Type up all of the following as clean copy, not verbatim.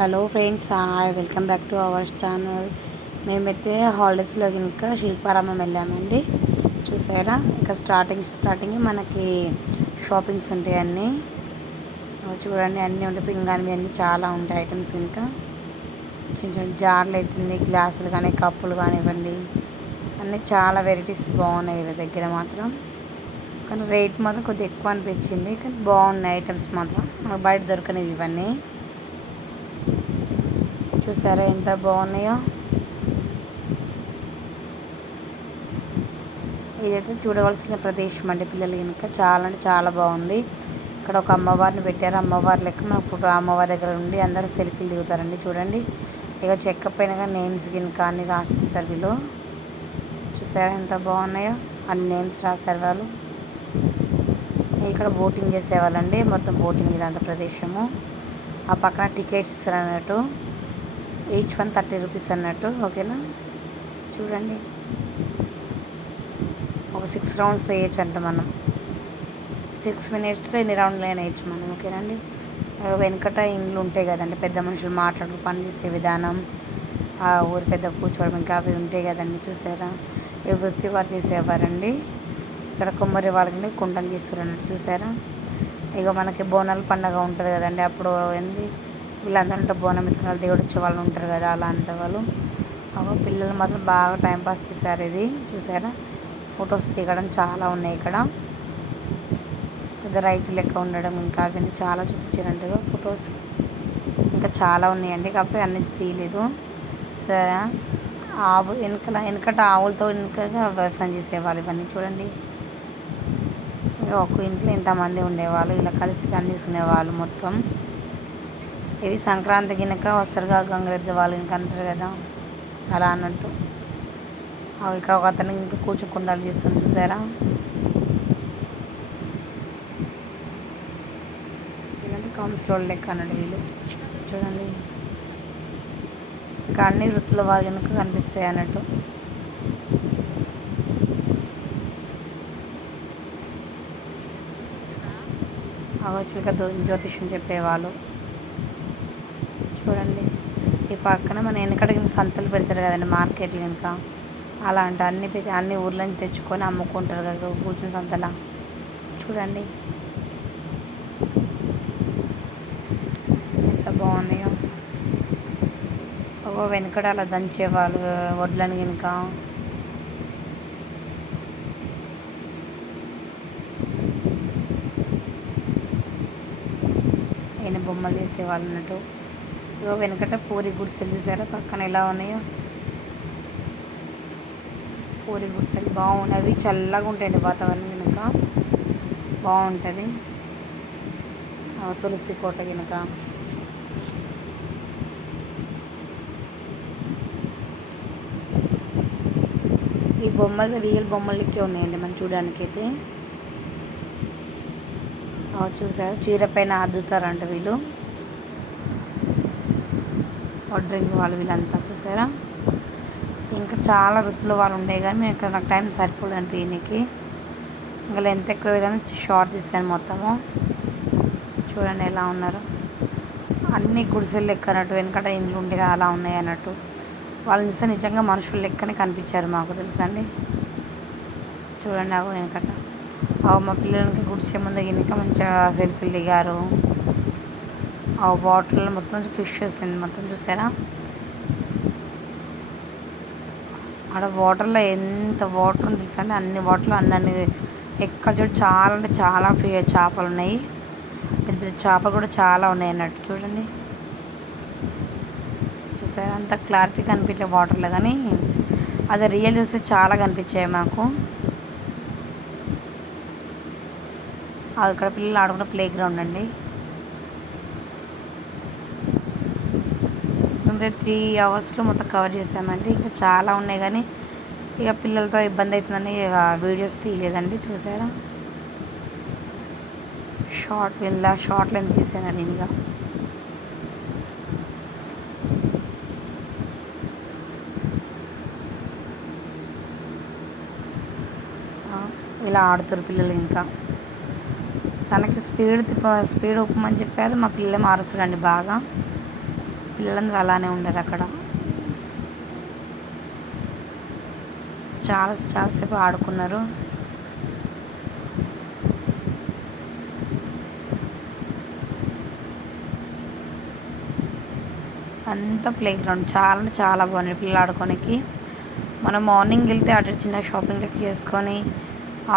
Hello friends, hi, welcome back to our channel. మేమైతే హాలిడేస్లో ఇంకా శిల్పారామం వెళ్ళామండి. చూసారా, ఇక స్టార్టింగ్ మనకి షాపింగ్స్ ఉంటాయి. అన్నీ చూడండి, అన్నీ ఉంటాయి. పింగాణి అన్నీ చాలా ఉంటాయి ఐటమ్స్. ఇంకా చిన్న చిన్న జార్లు అవుతుంది, గ్లాసులు కానీ కప్పులు కానివ్వండి, అన్నీ చాలా వెరైటీస్ బాగున్నాయి వీళ్ళ దగ్గర మాత్రం. కానీ రేట్ మాత్రం కొద్దిగా ఎక్కువ అనిపించింది, కానీ బాగున్నాయి ఐటమ్స్ మాత్రం. మనకు బయట దొరకనివి ఇవన్నీ. చూసారా ఎంత బాగున్నాయో. ఇదైతే చూడవలసిన ప్రదేశం అండి పిల్లలు కనుక. చాలా అంటే చాలా బాగుంది. ఇక్కడ ఒక అమ్మవారిని పెట్టారు. అమ్మవారి లెక్క మన ఫోటో అమ్మవారి దగ్గర ఉండి అందరూ సెల్ఫీలు దిగుతారండి. చూడండి, ఇక చెక్క పైన నేమ్స్ గినక అన్ని రాసిస్తారు వీళ్ళు. చూసారా ఎంత బాగున్నాయో, అన్ని నేమ్స్ రాశారు వాళ్ళు. ఇక్కడ బోటింగ్ చేసేవాళ్ళండి, మొత్తం బోటింగ్ ఇదంతా ప్రదేశము. ఆ పక్కన టికెట్స్ ఇస్తారు అన్నట్టు, ఈచ్ వన్ 30 రూపీస్ అన్నట్టు. ఓకేనా, చూడండి, ఒక 6 రౌండ్స్ వేయచ్చు అంట మనం. 6 మినిట్స్లో ఎన్ని రౌండ్లు అయినా వేయచ్చు మనం. ఓకేనండి. వెనకట ఇండ్లు ఉంటాయి కదండి, పెద్ద మనుషులు మాట్లాడుతూ పని చేసే విధానం, ఆ ఊరి పెద్ద కూర్చోవడం, ఇంకా అవి ఉంటాయి కదండి. చూసారా, ఈ వృత్తి వారు చేసేవారండి. ఇక్కడ కుమ్మరి వాళ్ళకి కుండలు చేస్తారు అన్నట్టు. చూసారా, ఇక మనకి బోనాల పండగ ఉంటుంది కదండి, అప్పుడు ఏంది వీళ్ళందరూ బోనం ఎత్తుకున్న దేవుడు వచ్చే వాళ్ళు ఉంటారు కదా, అలా అంటే వాళ్ళు. పిల్లలు మాత్రం బాగా టైంపాస్ చేశారు. ఇది చూసారా, ఫొటోస్ దిగడం చాలా ఉన్నాయి ఇక్కడ. పెద్ద రైతు లెక్క ఉండడం, ఇంకా అవన్నీ చాలా చూపించారంట ఫొటోస్. ఇంకా చాలా ఉన్నాయండి, కాకపోతే అన్నీ తీయలేదు. సరే, వెనకట ఆవులతో వ్యవసాయం చేసేవాళ్ళు. ఇవన్నీ చూడండి, ఒక ఇంట్లో ఇంతమంది ఉండేవాళ్ళు, ఇలా కలిసి పని చేసుకునేవాళ్ళు మొత్తం. ఇవి సంక్రాంతి గినక వస్తారుగా గంగరెద్దు వాళ్ళు ఇంకా అంటారు కదా, అలా అన్నట్టు. ఇక్కడ ఒక అతను ఇంకా కూర్చుకుండాలు చేస్తుంది. చూసారా, ఇలాంటి కామ్స్లో లెక్క అన్నట్టు వీళ్ళు. చూడండి, ఇక్కడ అన్ని వృత్తుల వారు కనుక కనిపిస్తాయి అన్నట్టు. అగొచ్చుగా జ్యోతిష్యం చెప్పేవాళ్ళు. చూడండి, ఈ పక్కన మన వెనకడికి సంతలు పెడతారు కదండి, మార్కెట్లు కనుక. అలాంటి అన్ని ఊర్ల నుంచి తెచ్చుకొని అమ్ముకుంటారు కదా కూర్చుని సంతలా. చూడండి ఎంత బాగున్నాయో. ఒక వెనకడ అలా దంచేవాళ్ళు వడ్లని కనుక. ఆయన బొమ్మలు చేసేవాళ్ళు అన్నట్టు. ఇగో వెనకట పూరి గుడిసెలు చూసారా పక్కన ఎలా ఉన్నాయో. పూరి గుడిసెలు బాగున్నాయి, చల్లగా ఉంటాయండి వాతావరణం కనుక, బాగుంటుంది. తులసి కోట కనుక. ఈ బొమ్మలు రియల్ బొమ్మలకే ఉన్నాయండి మనం చూడడానికి అయితే. చూసారు, చీర పైన అద్దుతారంట వీళ్ళు, వడ్రింగ్ వాళ్ళు వీళ్ళంతా. చూసారా, ఇంకా చాలా వృత్తులు వాళ్ళు ఉండే, కానీ మేము ఇక్కడ నాకు టైం సరిపోదండి దీనికి. ఇంకా లెంత్ ఎక్కువ కానీ షార్ట్ తీస్తాను మొత్తము. చూడండి ఎలా ఉన్నారు, అన్ని గుడిసెలు లెక్క అన్నట్టు. వెనకట ఇండ్లు ఉండే అలా ఉన్నాయి అన్నట్టు. వాళ్ళని చూస్తే నిజంగా మనుషులు లెక్కనే కనిపించారు మాకు, తెలుసండి. చూడండి, అవు వెనకట మా పిల్లలకి గుడిసె ముందు గినక మంచిగా సెల్ఫీలు దిగారు. ఆ వాటర్లో మొత్తం ఫిషెస్ మొత్తం. చూసారా, ఆడ వాటర్లో ఎంత వాటర్ ఉంది తెలుసండి, అన్ని వాటర్లో అన్నీ ఎక్కడ చూడు చాలా అంటే చాలా చేపలు ఉన్నాయి. పెద్ద పెద్ద చేపలు కూడా చాలా ఉన్నాయి అన్నట్టు. చూడండి, చూసారా, అంత క్లారిటీ కనిపించే వాటర్లో, కానీ అది రియల్ చూస్తే చాలా కనిపించాయి మాకు. ఇక్కడ పిల్లలు ఆడుకున్న ప్లే గ్రౌండ్ అండి. మేము 3 అవర్స్లో మొత్తం కవర్ చేసామండి. ఇంకా చాలా ఉన్నాయి, కానీ ఇక పిల్లలతో ఇబ్బంది అవుతుందని ఇక వీడియోస్ తీయలేదండి. చూసారా, షార్ట్ లెంత్ తీసాను నేను. ఇక ఇలా ఆడుతారు పిల్లలు. ఇంకా తనకి స్పీడ్ ఒప్పమని చెప్పారు, మా పిల్లలు మారుస్తారండి బాగా. పిల్లలందరూ అలానే ఉండరు అక్కడ. చాలాసేపు ఆడుకున్నారు. అంతా ప్లే గ్రౌండ్ చాలా బాగుంది పిల్లలు ఆడుకోనికి. మనం మార్నింగ్ వెళ్తే అటు చిన్న షాపింగ్లకి చేసుకొని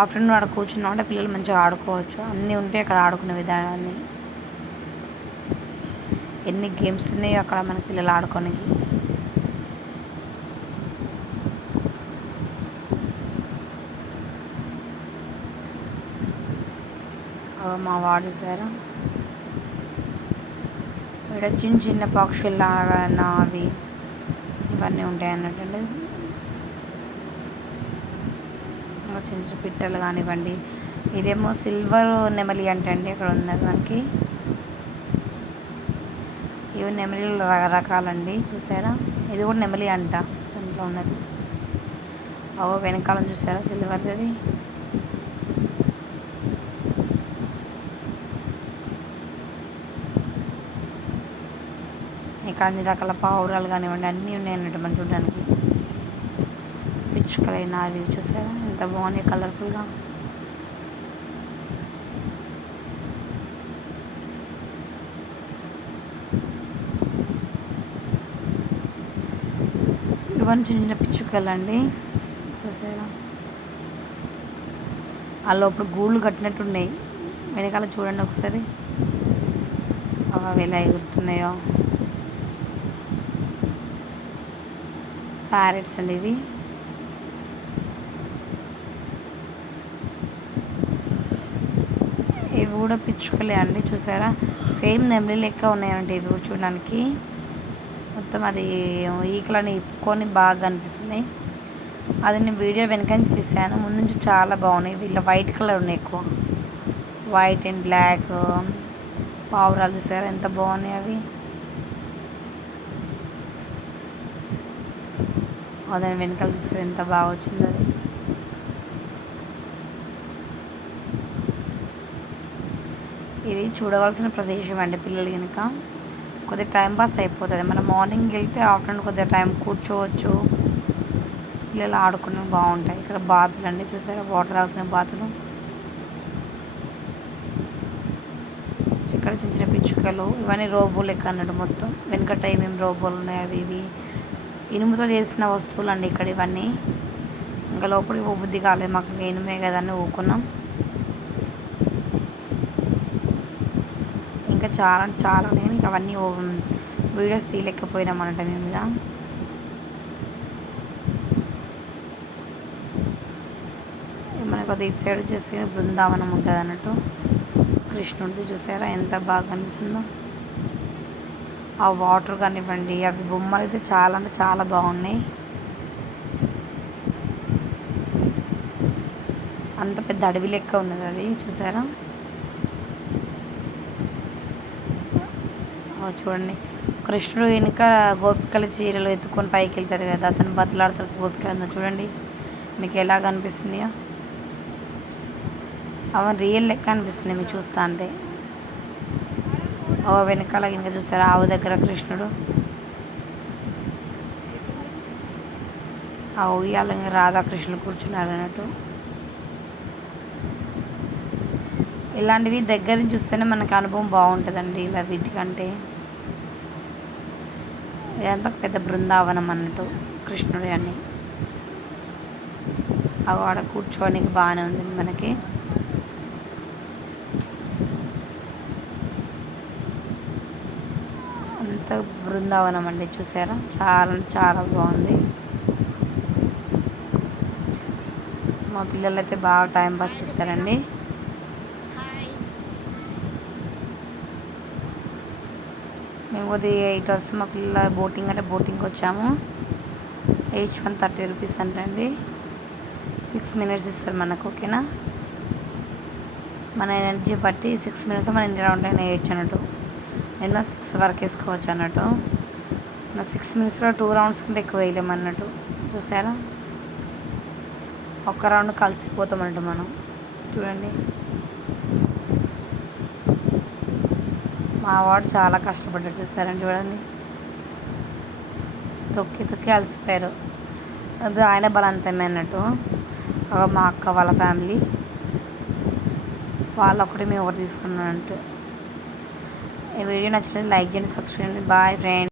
ఆఫ్టర్నూన్ అక్కడ కూర్చున్నామంటే పిల్లలు మంచిగా ఆడుకోవచ్చు. అన్నీ ఉంటాయి అక్కడ ఆడుకునే విధానాన్ని. ఎన్ని గేమ్స్ ఉన్నాయో అక్కడ మన పిల్లలు ఆడుకోనికి. మా వాడు చూసారా, ఇక్కడ చిన్న పక్షుల్లాగా అవి ఇవన్నీ ఉంటాయి అన్నట్టండి. చిన్న పిట్టలు కానివ్వండి. ఇదేమో సిల్వర్ నెమలి అంటండి అక్కడ ఉన్నది మనకి. ఇవి నెమలిలో రకరకాలండి చూసారా. ఇది కూడా నెమలి అంట దాంట్లో ఉన్నది. వెనకాలం చూసారా సిల్వర్ది. ఇక్కడ అన్ని రకాల పావురాలు కానివ్వండి అన్నీ ఉన్నాయి అన్నట్టు మనం చూడడానికి. పిచ్చుకలైన అవి చూసారా ఎంత బాగున్నాయి కలర్ఫుల్గా. ఇవన్నీ చిన్న పిచ్చుకలు అండి చూసారా. ఆ లోపల గూళ్ళు కట్టినట్టు ఉన్నాయి. వెనకాల చూడండి ఒకసారి అవి ఎలా ఎగురుతున్నాయో. ప్యారెట్స్ అండి ఇవి. ఇవి కూడా పిచ్చుకలే అండి చూసారా. సేమ్ నెమలి లెక్క ఉన్నాయంటే ఇవి కూడా చూడడానికి. మొత్తం అది ఈకలని ఇప్పుకొని బాగా కనిపిస్తున్నాయి. అది నేను వీడియో వెనక నుంచి తీసాను. ముందు నుంచి చాలా బాగున్నాయి. వీళ్ళ వైట్ కలర్ ఉన్నాయి ఎక్కువ. వైట్ అండ్ బ్లాక్ పావురాలు చూసారా ఎంత బాగున్నాయి అవి. దాని వెనకాల చూసారా ఎంత బాగా వచ్చింది అది. ఇది చూడవలసిన ప్రదేశం అండి పిల్లలు కనుక. కొద్దిగా టైంపాస్ అయిపోతుంది. మనం మార్నింగ్ వెళ్తే ఆఫ్టర్నూన్ కొద్దిగా టైం కూర్చోవచ్చు. పిల్లలు ఆడుకుని బాగుంటాయి. ఇక్కడ బాతులు అండి చూసారా వాటర్ తాగుతున్న బాతులు. ఇక్కడ చిన్న పిచ్చుకలు ఇవన్నీ రోబో లెక్క అన్నట్టు. మొత్తం వెనకట ఏమేమి రోబోలు ఉన్నాయి అవి ఇవి ఇనుముతో చేసిన వస్తువులు అండి ఇక్కడ ఇవన్నీ. ఇంకా లోపలికి బుద్ధి కాలేదు మాకు, ఇనుమే కదా అని ఊకున్నాం. ఇంకా చాలా ఉన్నాయి. ఇంకా అవన్నీ వీడియోస్ తీయలేకపోయినాం అన్నట్టు మేము. ఇలా మనకు అది ఇటు సైడ్ వచ్చేసి బృందావనం ఉంటుంది అన్నట్టు. కృష్ణుడిది చూసారా ఎంత బాగా కనిపిస్తుందో. ఆ వాటర్ కానివ్వండి అవి బొమ్మలు అయితే చాలా అంటే చాలా బాగున్నాయి. అంత పెద్ద అడవి లెక్క ఉన్నది అది చూసారా. చూడండి కృష్ణుడు వెనుక గోపికల చీరలు ఎత్తుకొని పైకి వెళ్తారు కదా, అతను బతలాడుతాడు గోపిక. చూడండి మీకు ఎలా కనిపిస్తుందో. అవన్నీ రియల్ లెక్క అనిపిస్తుంది మీకు చూస్తా అంటే. వెనకాల ఇంకా చూసారా ఆవు దగ్గర కృష్ణుడు. ఆ ఉయ్యాల రాధాకృష్ణులు కూర్చున్నారు అన్నట్టు. ఇలాంటివి దగ్గర నుంచి చూస్తేనే మనకు అనుభవం బాగుంటుందండి. ఇలా వీటికంటే ఇదంతా ఒక పెద్ద బృందావనం అన్నట్టు కృష్ణుడి అని. ఆడ కూర్చోడానికి బాగానే ఉంది మనకి. అంత బృందావనం అండి చూసారా చాలా బాగుంది. మా పిల్లలు అయితే బాగా టైం పాస్ చేస్తారండి. మేము కొద్దిగా 8 వస్తే మా పిల్లల బోటింగ్ అంటే బోటింగ్కి వచ్చాము. ఈచ్ 130 రూపీస్ అంటండి. 6 minutes ఇస్తారు మనకు. ఓకేనా, మన ఎనర్జీ బట్టి 6 minutes మన ఎన్ని రౌండ్ అయినా వేయచ్చు అన్నట్టు. మినిమం 6 వరకు వేసుకోవచ్చు అన్నట్టు. మన 6 minutesలో 2 rounds కంటే ఎక్కువ వేయలేము అన్నట్టు. చూసారా ఒక్క రౌండ్ కలిసిపోతాం అన్నట్టు మనం. చూడండి మా వాడు చాలా కష్టపడ్డాడు చూసారండి. చూడండి తొక్కి తొక్కి అలసిపోయారు. అది ఆయన బలవంతమే అన్నట్టు. మా అక్క వాళ్ళ ఫ్యామిలీ వాళ్ళు ఒకటి మేము ఒకటి తీసుకున్నానంటే. ఈ వీడియో నచ్చితే లైక్ చేయండి, సబ్స్క్రైబ్ చేయండి. Bye friends.